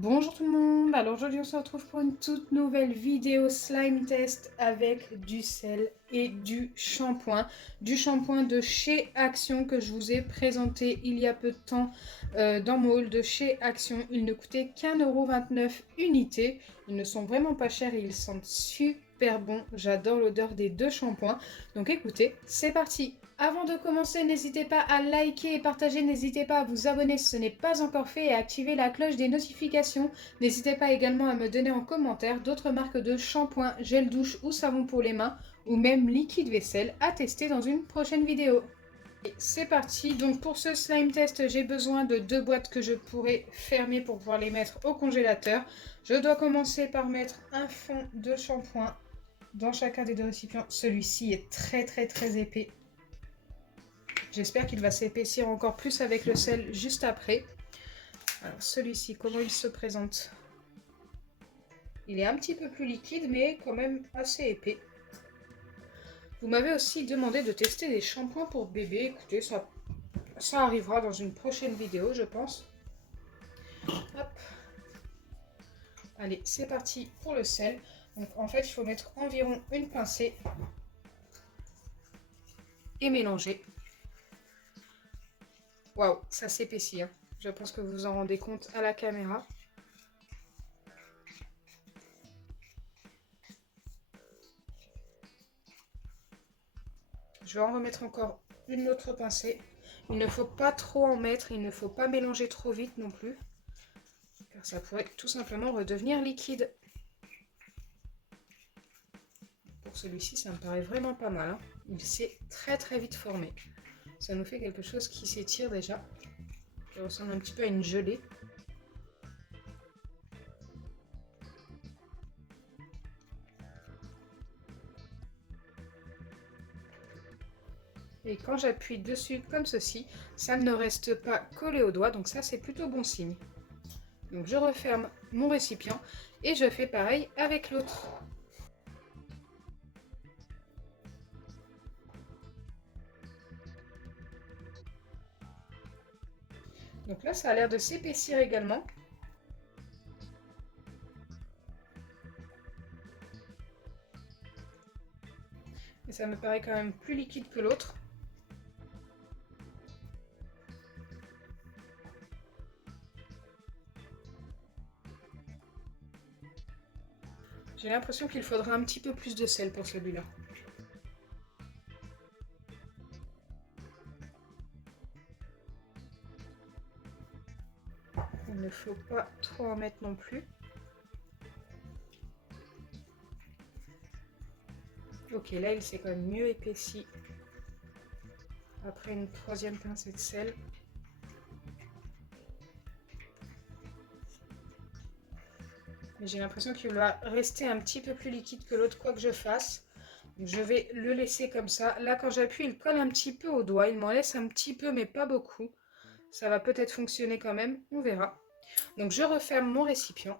Bonjour tout le monde, alors aujourd'hui on se retrouve pour une toute nouvelle vidéo slime test avec du sel et du shampoing. Du shampoing de chez Action que je vous ai présenté il y a peu de temps dans mon haul de chez Action. Ils ne coûtaient qu'1,29€ unité, ils ne sont vraiment pas chers et ils sentent super bon. J'adore l'odeur des deux shampoings, donc écoutez, c'est parti. Avant de commencer, n'hésitez pas à liker et partager, n'hésitez pas à vous abonner si ce n'est pas encore fait et à activer la cloche des notifications. N'hésitez pas également à me donner en commentaire d'autres marques de shampoing, gel douche ou savon pour les mains ou même liquide vaisselle à tester dans une prochaine vidéo. Et c'est parti, donc pour ce slime test, j'ai besoin de 2 boîtes que je pourrais fermer pour pouvoir les mettre au congélateur. Je dois commencer par mettre un fond de shampoing dans chacun des deux récipients. Celui-ci est très épais. J'espère qu'il va s'épaissir encore plus avec le sel juste après. Alors celui-ci, comment il se présente? Il est un petit peu plus liquide, mais quand même assez épais. Vous m'avez aussi demandé de tester des shampoings pour bébé. Écoutez, ça arrivera dans une prochaine vidéo, je pense. Hop. Allez, c'est parti pour le sel. Donc en fait, il faut mettre environ une pincée et mélanger. Waouh, ça s'épaissit, hein. Je pense que vous vous en rendez compte à la caméra. Je vais en remettre encore une autre pincée. Il ne faut pas trop en mettre, il ne faut pas mélanger trop vite non plus, car ça pourrait tout simplement redevenir liquide. Pour celui-ci, ça me paraît vraiment pas mal, hein. Il s'est très vite formé. Ça nous fait quelque chose qui s'étire déjà. Ça ressemble un petit peu à une gelée. Et quand j'appuie dessus comme ceci, ça ne reste pas collé au doigt, donc ça c'est plutôt bon signe. Donc je referme mon récipient et je fais pareil avec l'autre. Donc là ça a l'air de s'épaissir également. Et ça me paraît quand même plus liquide que l'autre. J'ai l'impression qu'il faudra un petit peu plus de sel pour celui-là. Il ne faut pas trop en mettre non plus. Ok, là il s'est quand même mieux épaissi. Après une troisième pincée de sel. Mais j'ai l'impression qu'il va rester un petit peu plus liquide que l'autre, quoi que je fasse. Donc je vais le laisser comme ça. Là, quand j'appuie, il colle un petit peu au doigt. Il m'en laisse un petit peu, mais pas beaucoup. Ça va peut-être fonctionner quand même. On verra. Donc je referme mon récipient.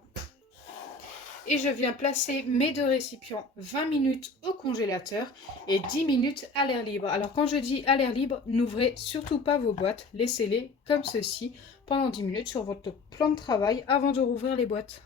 Et je viens placer mes deux récipients 20 minutes au congélateur et 10 minutes à l'air libre. Alors quand je dis à l'air libre, n'ouvrez surtout pas vos boîtes. Laissez-les comme ceci pendant 10 minutes sur votre plan de travail avant de rouvrir les boîtes.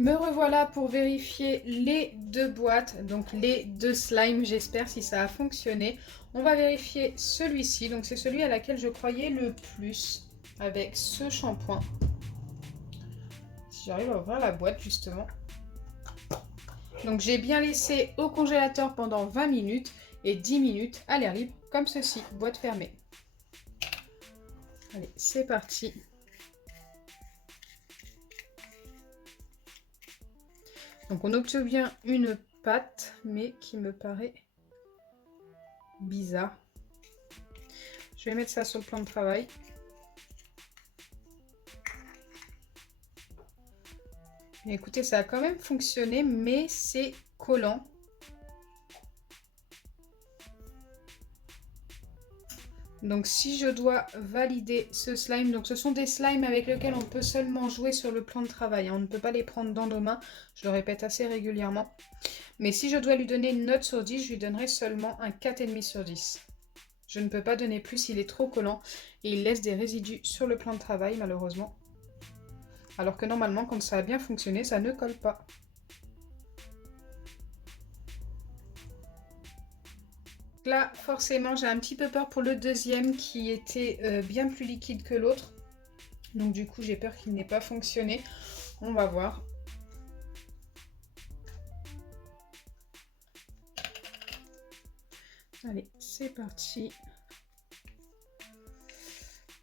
Me revoilà pour vérifier les deux boîtes, donc les deux slimes, j'espère si ça a fonctionné. On va vérifier celui-ci, donc c'est celui à laquelle je croyais le plus avec ce shampoing. Si j'arrive à ouvrir la boîte justement. Donc j'ai bien laissé au congélateur pendant 20 minutes et 10 minutes à l'air libre comme ceci, boîte fermée. Allez, c'est parti. Donc on obtient bien une pâte, mais qui me paraît bizarre. Je vais mettre ça sur le plan de travail. Et écoutez, ça a quand même fonctionné, mais c'est collant. Donc si je dois valider ce slime, donc ce sont des slimes avec lesquels on peut seulement jouer sur le plan de travail, hein. On ne peut pas les prendre dans nos mains, je le répète assez régulièrement. Mais si je dois lui donner une note sur 10, je lui donnerai seulement un 4,5 sur 10. Je ne peux pas donner plus, il est trop collant et il laisse des résidus sur le plan de travail malheureusement. Alors que normalement, quand ça a bien fonctionné, ça ne colle pas. Là, forcément, j'ai un petit peu peur pour le deuxième qui était bien plus liquide que l'autre. Donc du coup, j'ai peur qu'il n'ait pas fonctionné. On va voir. Allez, c'est parti.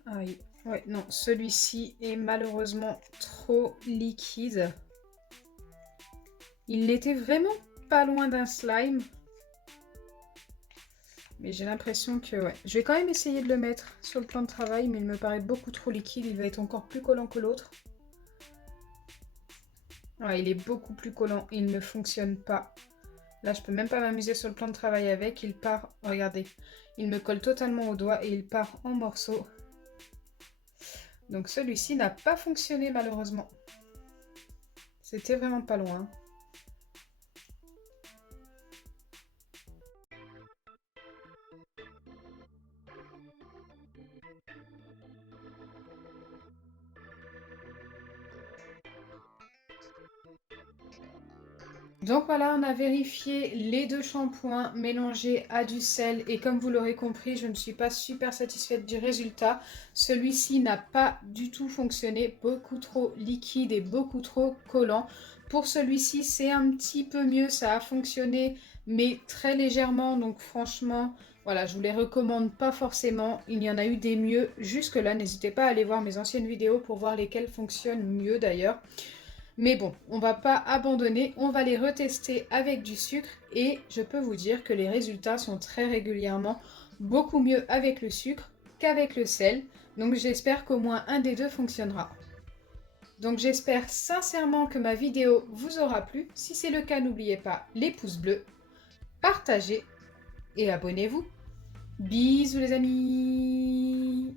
Aïe. Ouais, non, celui-ci est malheureusement trop liquide. Il n'était vraiment pas loin d'un slime. Mais j'ai l'impression que... ouais. Je vais quand même essayer de le mettre sur le plan de travail, mais il me paraît beaucoup trop liquide. Il va être encore plus collant que l'autre. Ouais, il est beaucoup plus collant. Il ne fonctionne pas. Là, je peux même pas m'amuser sur le plan de travail avec. Il part... regardez. Il me colle totalement au doigt et il part en morceaux. Donc celui-ci n'a pas fonctionné malheureusement. C'était vraiment pas loin. Donc voilà, on a vérifié les deux shampoings mélangés à du sel et comme vous l'aurez compris, je ne suis pas super satisfaite du résultat. Celui-ci n'a pas du tout fonctionné, beaucoup trop liquide et beaucoup trop collant. Pour celui-ci, c'est un petit peu mieux, ça a fonctionné, mais très légèrement, donc franchement, voilà, je vous les recommande pas forcément. Il y en a eu des mieux jusque-là, n'hésitez pas à aller voir mes anciennes vidéos pour voir lesquelles fonctionnent mieux d'ailleurs. Mais bon, on va pas abandonner, on va les retester avec du sucre et je peux vous dire que les résultats sont très régulièrement beaucoup mieux avec le sucre qu'avec le sel. Donc j'espère qu'au moins un des deux fonctionnera. Donc j'espère sincèrement que ma vidéo vous aura plu. Si c'est le cas, n'oubliez pas les pouces bleus, partagez et abonnez-vous. Bisous les amis!